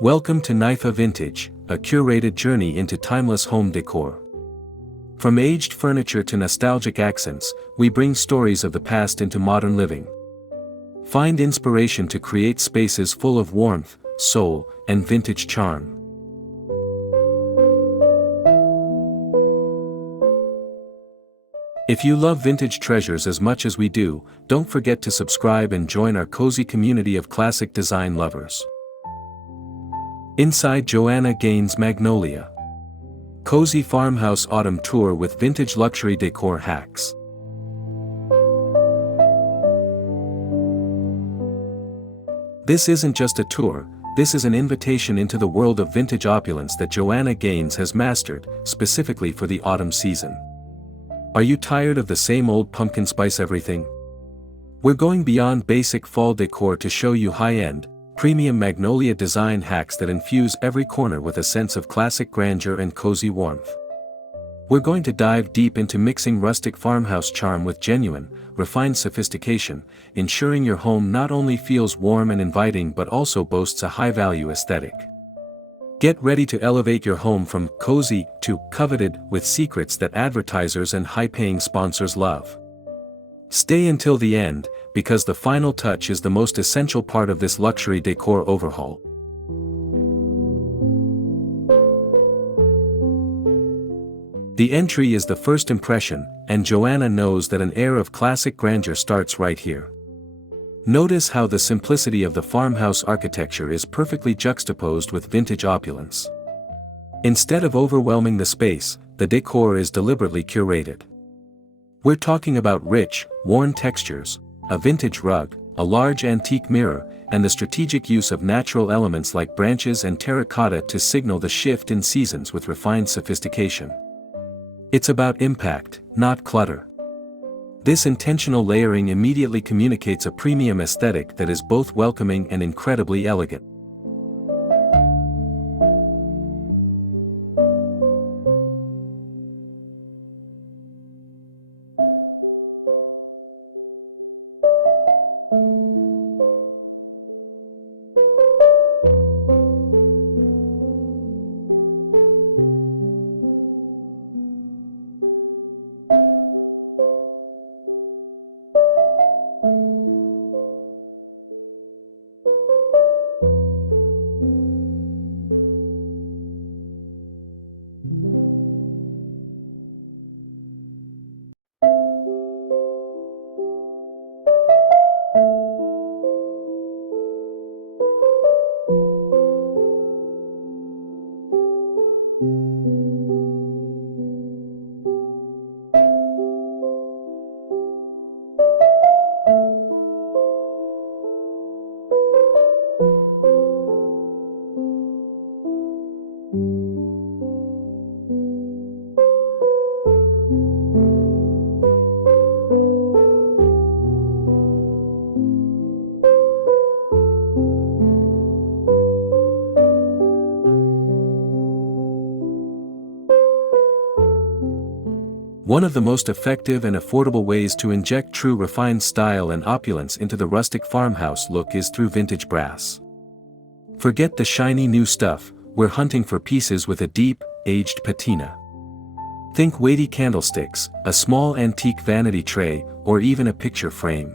Welcome to NIFA Vintage, a curated journey into timeless home decor. From aged furniture to nostalgic accents, we bring stories of the past into modern living. Find inspiration to create spaces full of warmth, soul, and vintage charm. If you love vintage treasures as much as we do, don't forget to subscribe and join our cozy community of classic design lovers. Inside Joanna Gaines' Magnolia. Cozy Farmhouse Autumn Tour with Vintage Luxury Decor Hacks. This isn't just a tour, this is an invitation into the world of vintage opulence that Joanna Gaines has mastered, specifically for the autumn season. Are you tired of the same old pumpkin spice everything? We're going beyond basic fall decor to show you high-end, premium magnolia design hacks that infuse every corner with a sense of classic grandeur and cozy warmth. We're going to dive deep into mixing rustic farmhouse charm with genuine, refined sophistication, ensuring your home not only feels warm and inviting but also boasts a high-value aesthetic. Get ready to elevate your home from cozy to coveted with secrets that advertisers and high-paying sponsors love. Stay until the end, because the final touch is the most essential part of this luxury decor overhaul. The entry is the first impression, and Joanna knows that an air of classic grandeur starts right here. Notice how the simplicity of the farmhouse architecture is perfectly juxtaposed with vintage opulence. Instead of overwhelming the space, the decor is deliberately curated. We're talking about rich, worn textures, a vintage rug, a large antique mirror, and the strategic use of natural elements like branches and terracotta to signal the shift in seasons with refined sophistication. It's about impact, not clutter. This intentional layering immediately communicates a premium aesthetic that is both welcoming and incredibly elegant. One of the most effective and affordable ways to inject true refined style and opulence into the rustic farmhouse look is through vintage brass. Forget the shiny new stuff, we're hunting for pieces with a deep, aged patina. Think weighty candlesticks, a small antique vanity tray, or even a picture frame.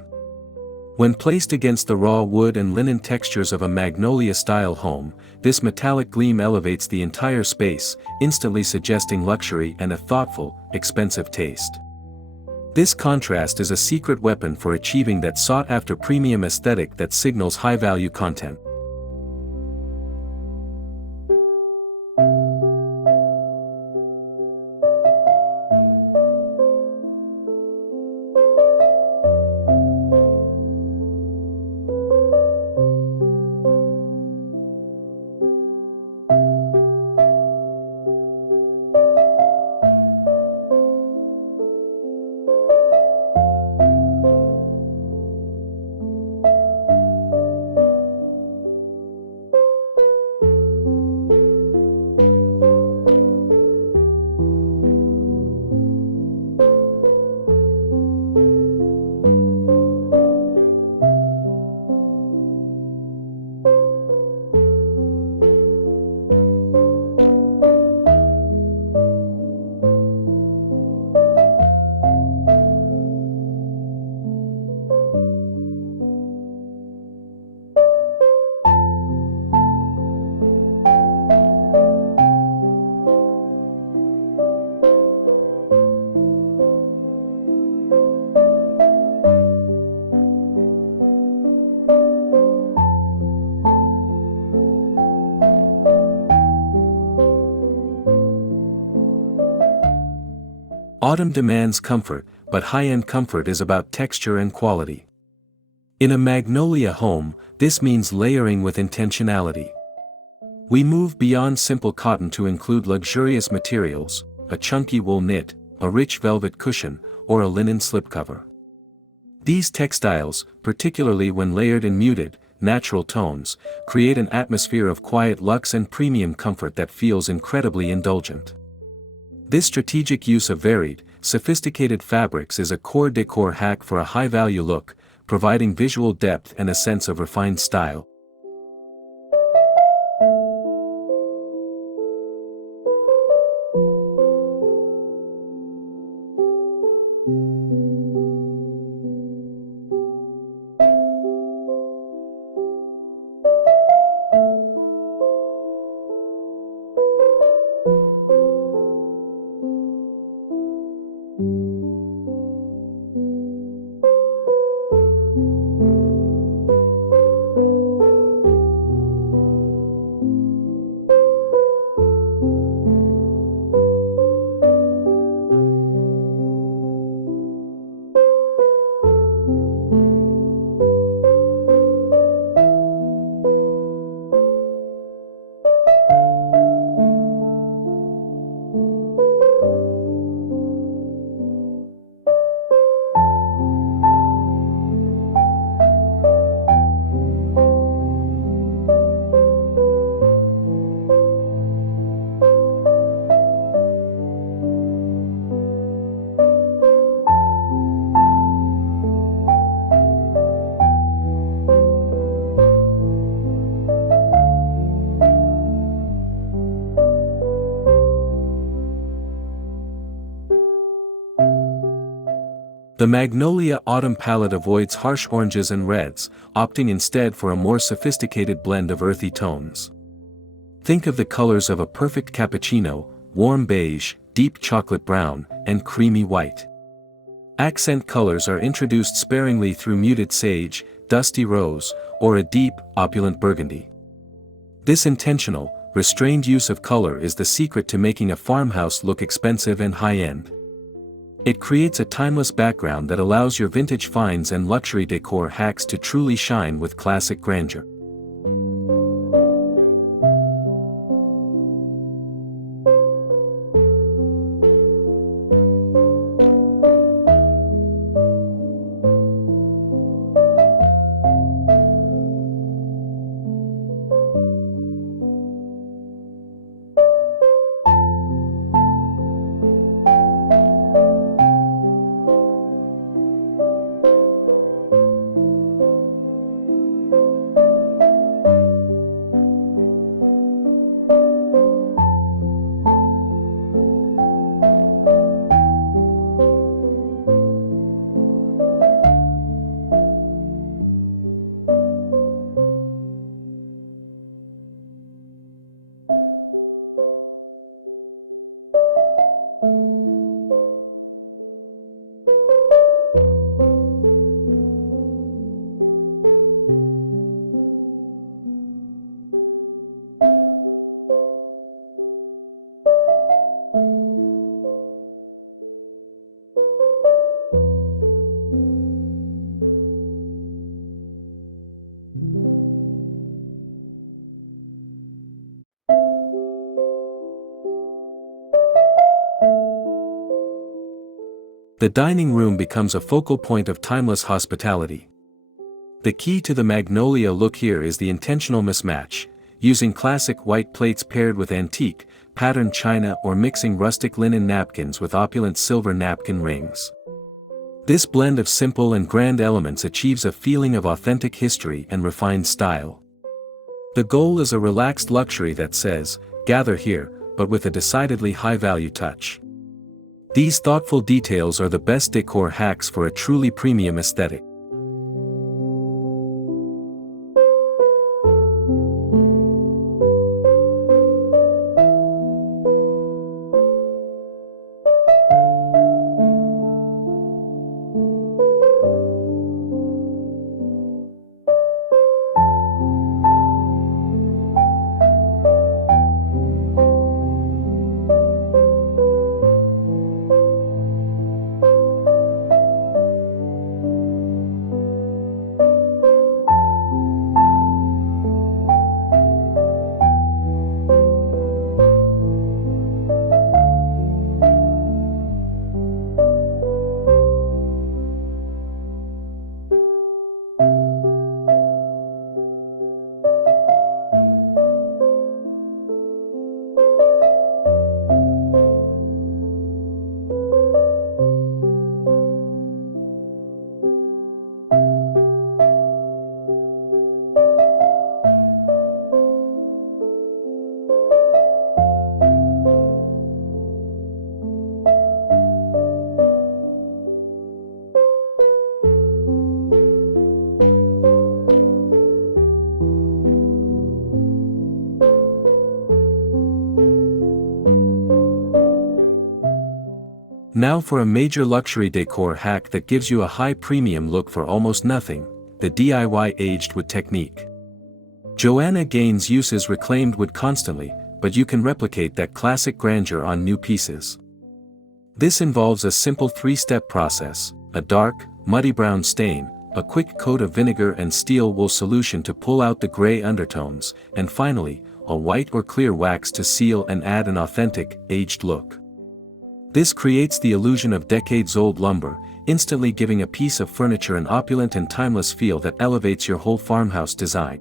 When placed against the raw wood and linen textures of a magnolia-style home, this metallic gleam elevates the entire space, instantly suggesting luxury and a thoughtful, expensive taste. This contrast is a secret weapon for achieving that sought-after premium aesthetic that signals high-value content. Autumn demands comfort, but high-end comfort is about texture and quality. In a Magnolia home, this means layering with intentionality. We move beyond simple cotton to include luxurious materials, a chunky wool knit, a rich velvet cushion, or a linen slipcover. These textiles, particularly when layered in muted, natural tones, create an atmosphere of quiet luxe and premium comfort that feels incredibly indulgent. This strategic use of varied, sophisticated fabrics is a core decor hack for a high-value look, providing visual depth and a sense of refined style. The Magnolia Autumn palette avoids harsh oranges and reds, opting instead for a more sophisticated blend of earthy tones. Think of the colors of a perfect cappuccino: warm beige, deep chocolate brown, and creamy white. Accent colors are introduced sparingly through muted sage, dusty rose, or a deep, opulent burgundy. This intentional, restrained use of color is the secret to making a farmhouse look expensive and high-end. It creates a timeless background that allows your vintage finds and luxury decor hacks to truly shine with classic grandeur. The dining room becomes a focal point of timeless hospitality. The key to the Magnolia look here is the intentional mismatch, using classic white plates paired with antique, patterned china or mixing rustic linen napkins with opulent silver napkin rings. This blend of simple and grand elements achieves a feeling of authentic history and refined style. The goal is a relaxed luxury that says, "Gather here," but with a decidedly high-value touch. These thoughtful details are the best decor hacks for a truly premium aesthetic. Now for a major luxury decor hack that gives you a high premium look for almost nothing, the DIY aged wood technique. Joanna Gaines uses reclaimed wood constantly, but you can replicate that classic grandeur on new pieces. This involves a simple three-step process: a dark, muddy brown stain, a quick coat of vinegar and steel wool solution to pull out the gray undertones, and finally, a white or clear wax to seal and add an authentic, aged look. This creates the illusion of decades-old lumber, instantly giving a piece of furniture an opulent and timeless feel that elevates your whole farmhouse design.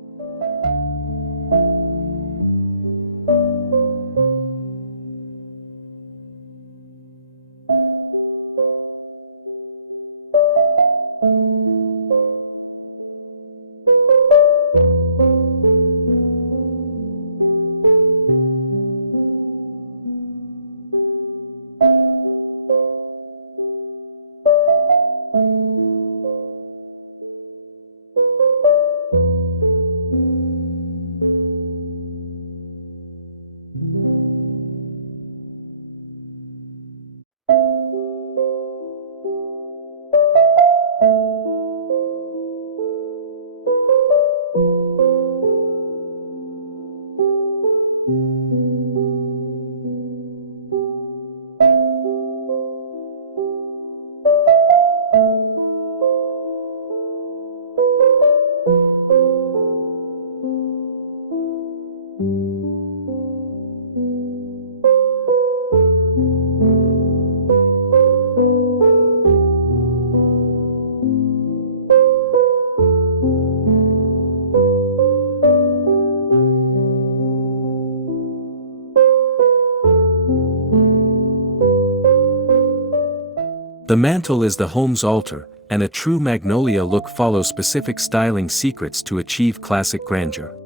The mantle is the home's altar, and a true magnolia look follows specific styling secrets to achieve classic grandeur.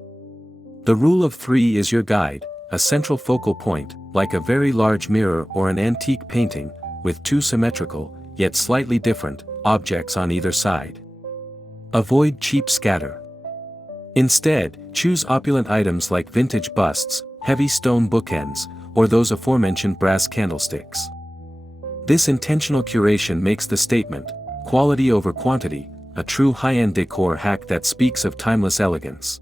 The rule of three is your guide, a central focal point, like a very large mirror or an antique painting, with two symmetrical, yet slightly different, objects on either side. Avoid cheap scatter. Instead, choose opulent items like vintage busts, heavy stone bookends, or those aforementioned brass candlesticks. This intentional curation makes the statement, quality over quantity, a true high-end decor hack that speaks of timeless elegance.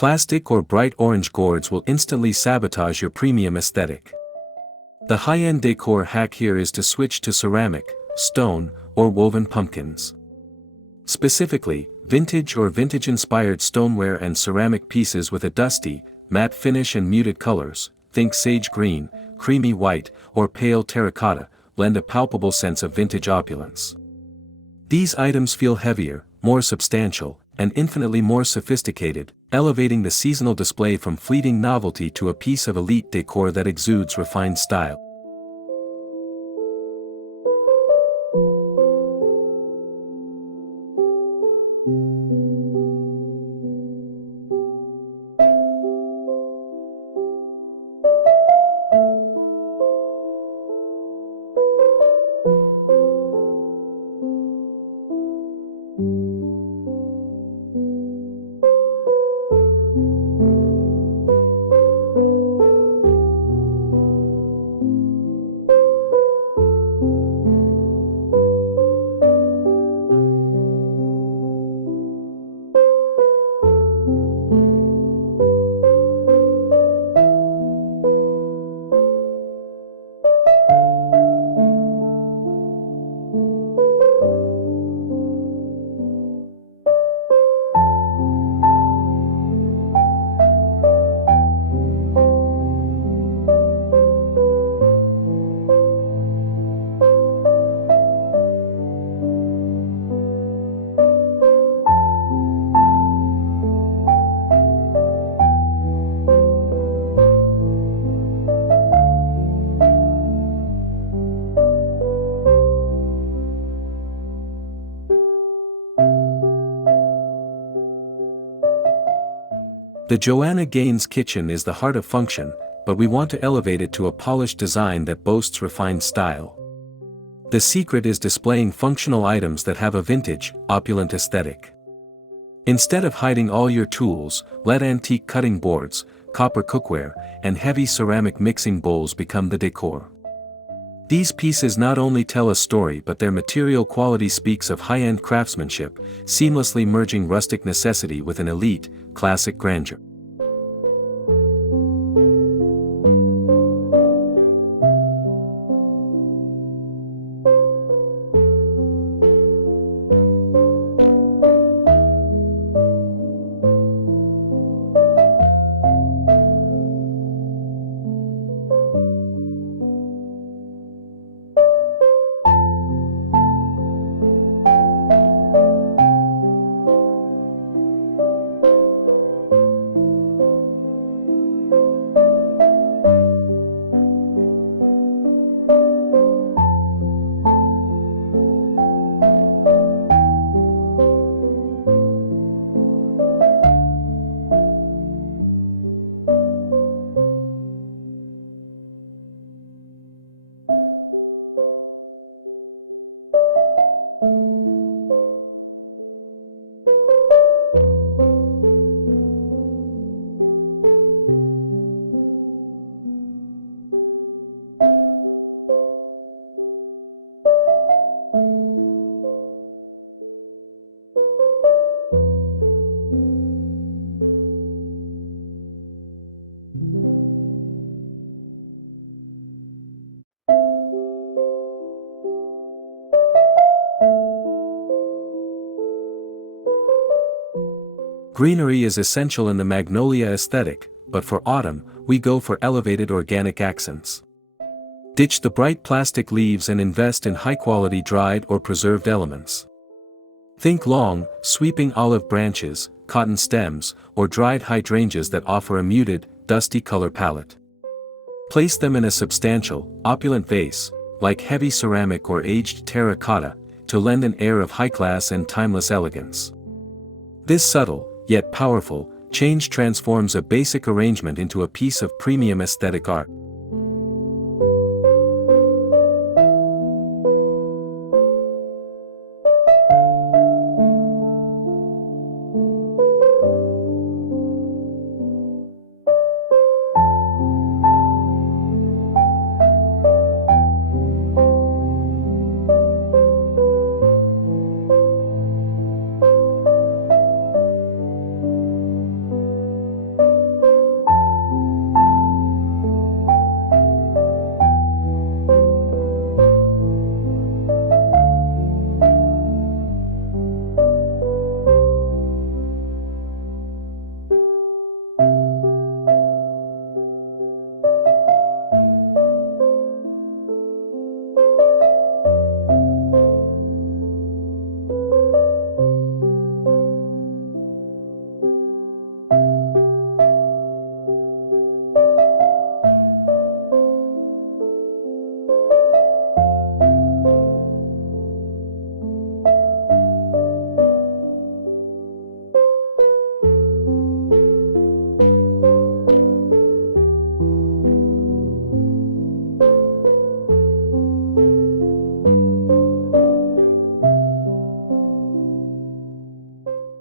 Plastic or bright orange gourds will instantly sabotage your premium aesthetic. The high-end decor hack here is to switch to ceramic, stone, or woven pumpkins. Specifically, vintage or vintage-inspired stoneware and ceramic pieces with a dusty, matte finish and muted colors, think sage green, creamy white, or pale terracotta, lend a palpable sense of vintage opulence. These items feel heavier, more substantial, and infinitely more sophisticated, elevating the seasonal display from fleeting novelty to a piece of elite decor that exudes refined style. The Joanna Gaines kitchen is the heart of function, but we want to elevate it to a polished design that boasts refined style. The secret is displaying functional items that have a vintage, opulent aesthetic. Instead of hiding all your tools, let antique cutting boards, copper cookware, and heavy ceramic mixing bowls become the decor. These pieces not only tell a story but their material quality speaks of high-end craftsmanship, seamlessly merging rustic necessity with an elite, classic grandeur. Greenery is essential in the magnolia aesthetic, but for autumn, we go for elevated organic accents. Ditch the bright plastic leaves and invest in high-quality dried or preserved elements. Think long, sweeping olive branches, cotton stems, or dried hydrangeas that offer a muted, dusty color palette. Place them in a substantial, opulent vase, like heavy ceramic or aged terracotta, to lend an air of high class and timeless elegance. This subtle, yet powerful, change transforms a basic arrangement into a piece of premium aesthetic art.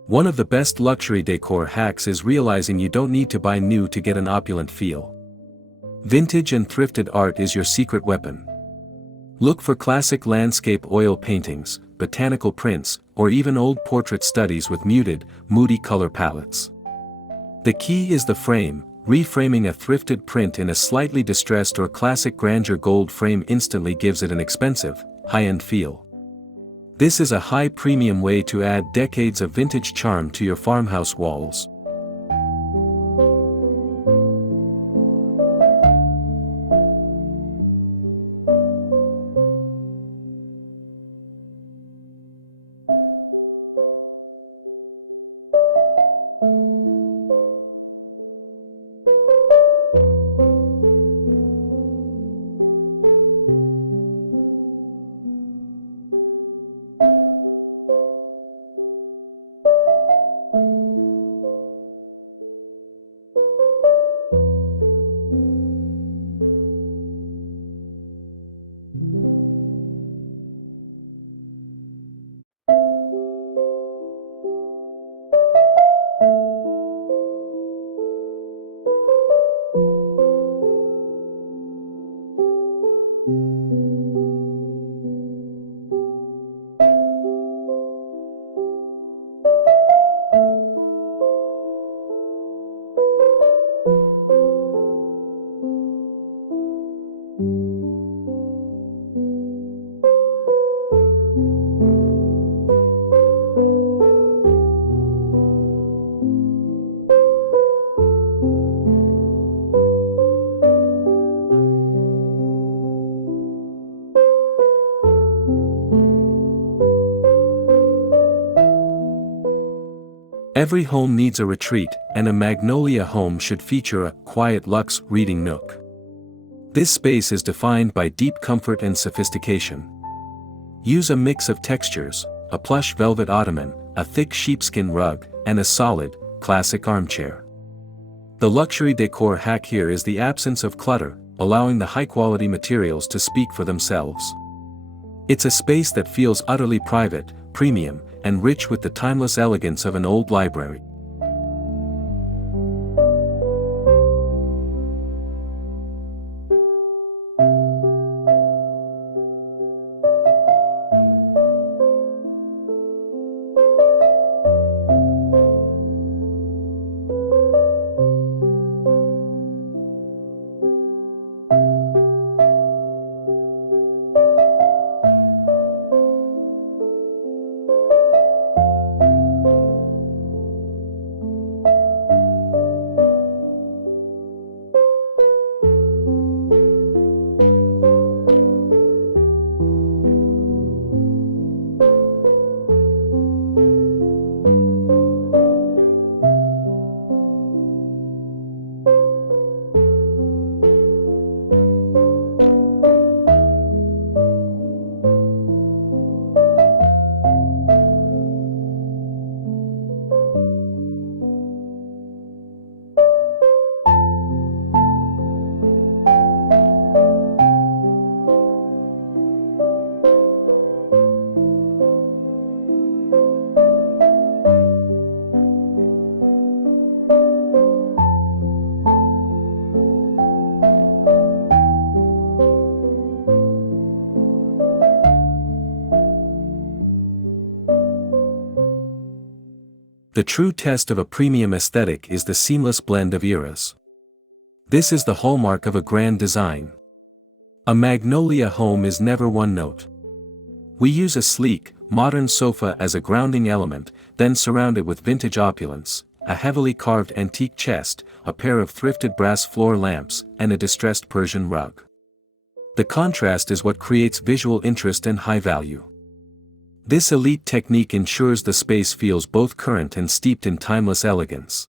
One of the best luxury decor hacks is realizing you don't need to buy new to get an opulent feel. Vintage and thrifted art is your secret weapon. Look for classic landscape oil paintings, botanical prints, or even old portrait studies with muted, moody color palettes. The key is the frame. Reframing a thrifted print in a slightly distressed or classic grandeur gold frame instantly gives it an expensive, high-end feel. This is a high-premium way to add decades of vintage charm to your farmhouse walls. Every home needs a retreat, and a Magnolia home should feature a quiet luxe reading nook. This space is defined by deep comfort and sophistication. Use a mix of textures, a plush velvet ottoman, a thick sheepskin rug, and a solid, classic armchair. The luxury decor hack here is the absence of clutter, allowing the high-quality materials to speak for themselves. It's a space that feels utterly private, premium, and rich with the timeless elegance of an old library. The true test of a premium aesthetic is the seamless blend of eras. This is the hallmark of a grand design. A Magnolia home is never one note. We use a sleek, modern sofa as a grounding element, then surround it with vintage opulence, a heavily carved antique chest, a pair of thrifted brass floor lamps, and a distressed Persian rug. The contrast is what creates visual interest and high value. This elite technique ensures the space feels both current and steeped in timeless elegance.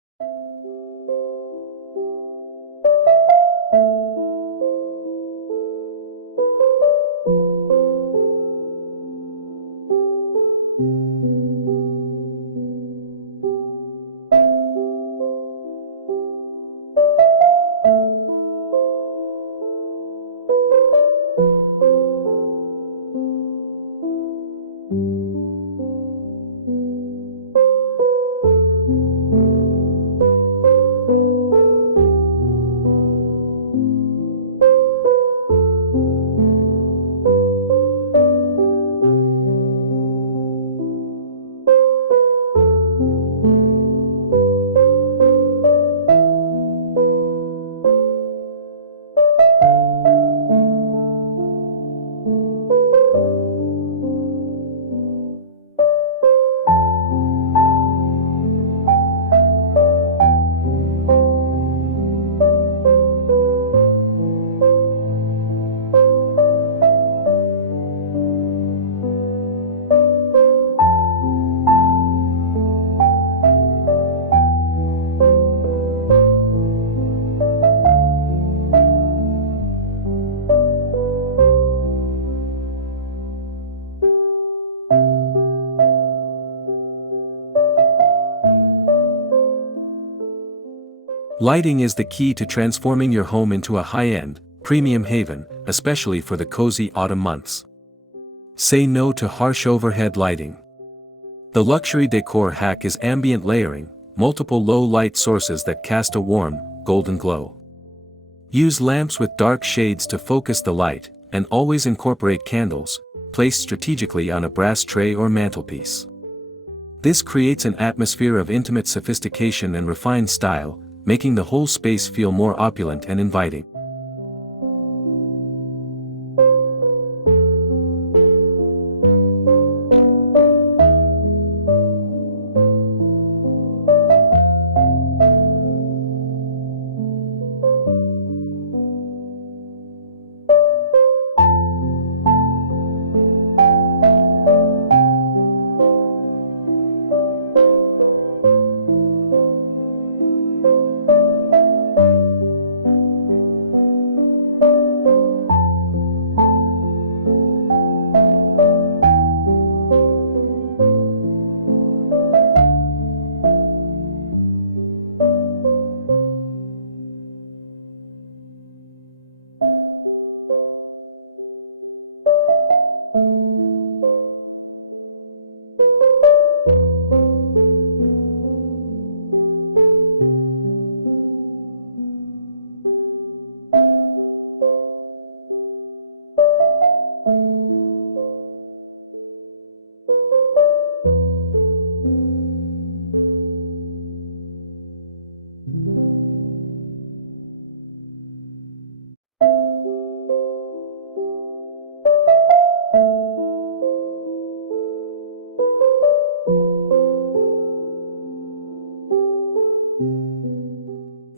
Lighting is the key to transforming your home into a high-end, premium haven, especially for the cozy autumn months. Say no to harsh overhead lighting. The luxury decor hack is ambient layering, multiple low light sources that cast a warm, golden glow. Use lamps with dark shades to focus the light, and always incorporate candles, placed strategically on a brass tray or mantelpiece. This creates an atmosphere of intimate sophistication and refined style, making the whole space feel more opulent and inviting.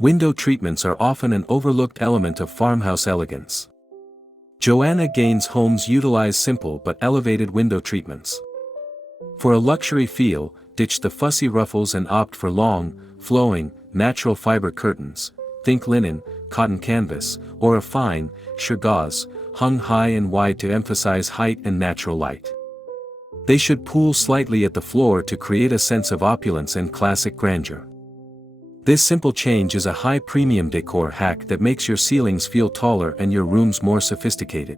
Window treatments are often an overlooked element of farmhouse elegance. Joanna Gaines homes utilize simple but elevated window treatments. For a luxury feel, ditch the fussy ruffles and opt for long, flowing, natural fiber curtains, think linen, cotton canvas, or a fine, sheer gauze, hung high and wide to emphasize height and natural light. They should pool slightly at the floor to create a sense of opulence and classic grandeur. This simple change is a high premium decor hack that makes your ceilings feel taller and your rooms more sophisticated.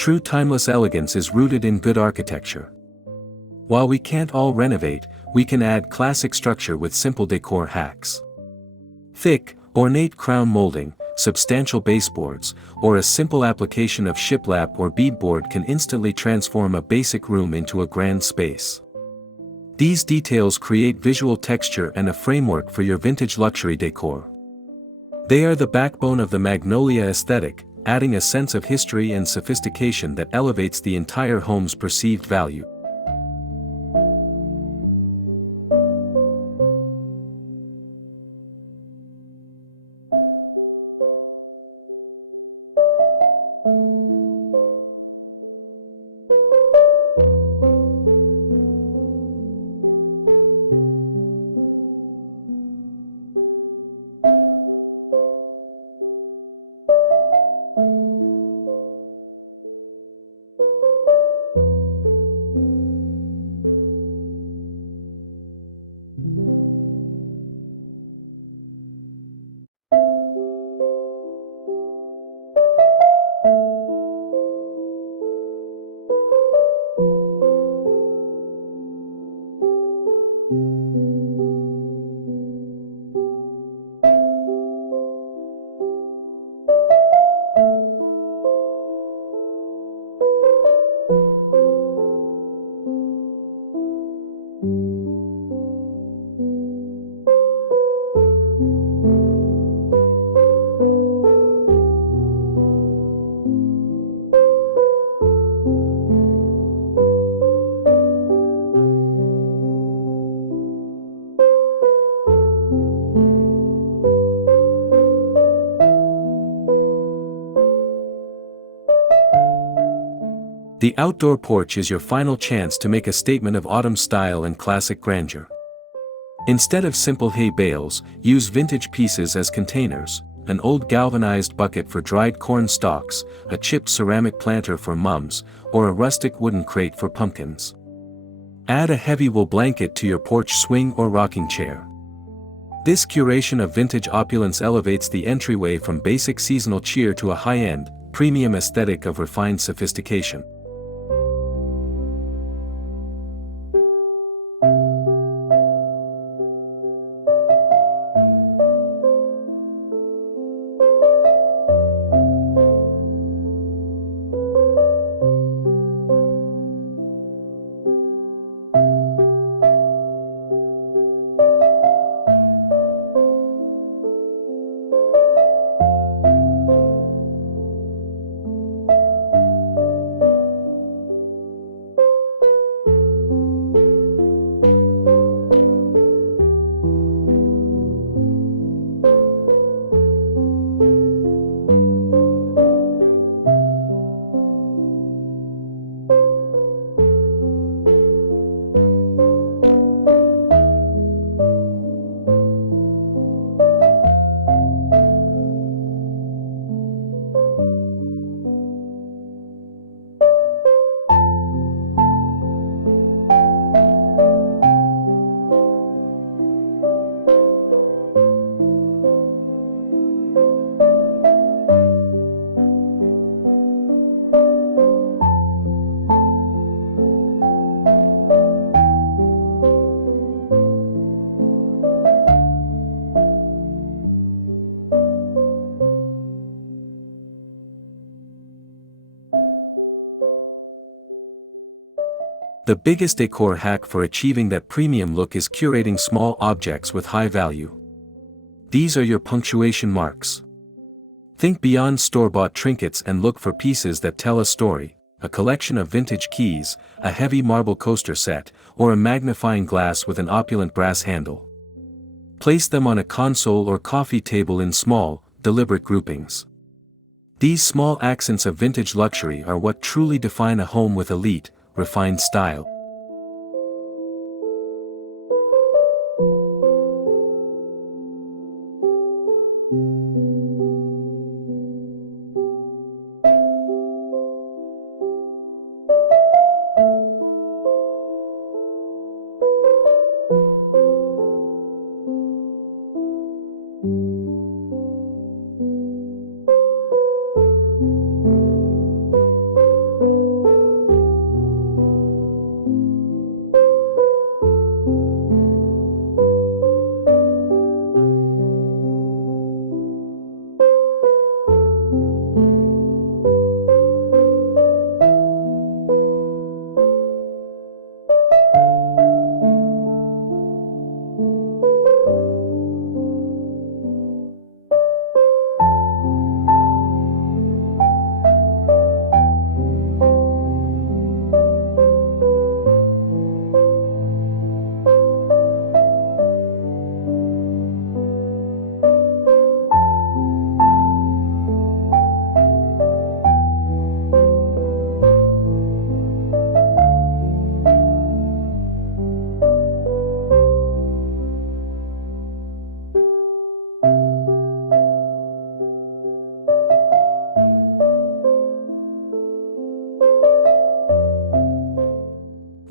True timeless elegance is rooted in good architecture. While we can't all renovate, we can add classic structure with simple decor hacks. Thick, ornate crown molding, substantial baseboards, or a simple application of shiplap or beadboard can instantly transform a basic room into a grand space. These details create visual texture and a framework for your vintage luxury decor. They are the backbone of the Magnolia aesthetic, adding a sense of history and sophistication that elevates the entire home's perceived value. The outdoor porch is your final chance to make a statement of autumn style and classic grandeur. Instead of simple hay bales, use vintage pieces as containers, an old galvanized bucket for dried corn stalks, a chipped ceramic planter for mums, or a rustic wooden crate for pumpkins. Add a heavy wool blanket to your porch swing or rocking chair. This curation of vintage opulence elevates the entryway from basic seasonal cheer to a high-end, premium aesthetic of refined sophistication. The biggest decor hack for achieving that premium look is curating small objects with high value. These are your punctuation marks. Think beyond store-bought trinkets and look for pieces that tell a story, a collection of vintage keys, a heavy marble coaster set, or a magnifying glass with an opulent brass handle. Place them on a console or coffee table in small, deliberate groupings. These small accents of vintage luxury are what truly define a home with elite, refined style.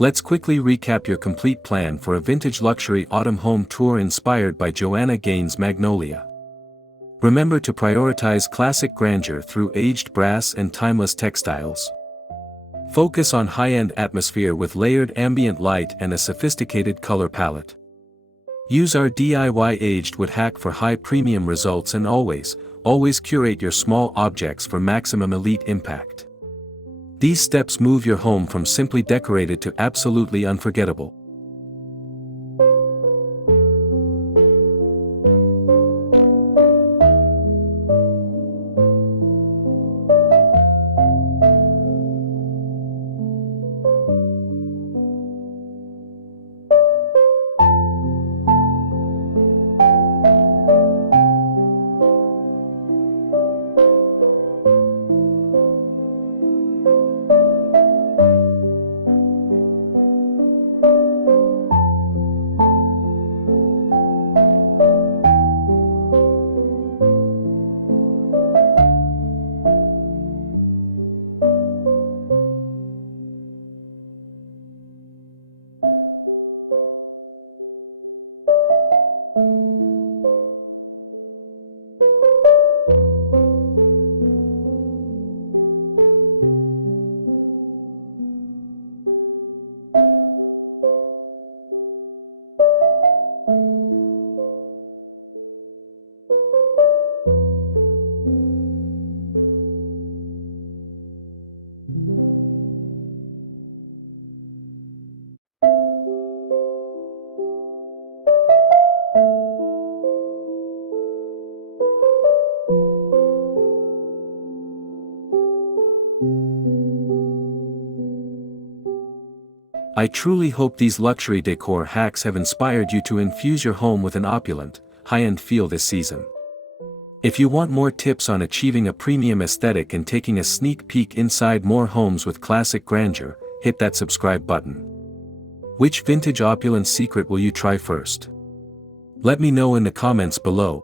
Let's quickly recap your complete plan for a vintage luxury autumn home tour inspired by Joanna Gaines' Magnolia. Remember to prioritize classic grandeur through aged brass and timeless textiles. Focus on high-end atmosphere with layered ambient light and a sophisticated color palette. Use our DIY aged wood hack for high premium results, and always curate your small objects for maximum elite impact. These steps move your home from simply decorated to absolutely unforgettable. I truly hope these luxury decor hacks have inspired you to infuse your home with an opulent, high-end feel this season. If you want more tips on achieving a premium aesthetic and taking a sneak peek inside more homes with classic grandeur, hit that subscribe button. Which vintage opulence secret will you try first? Let me know in the comments below.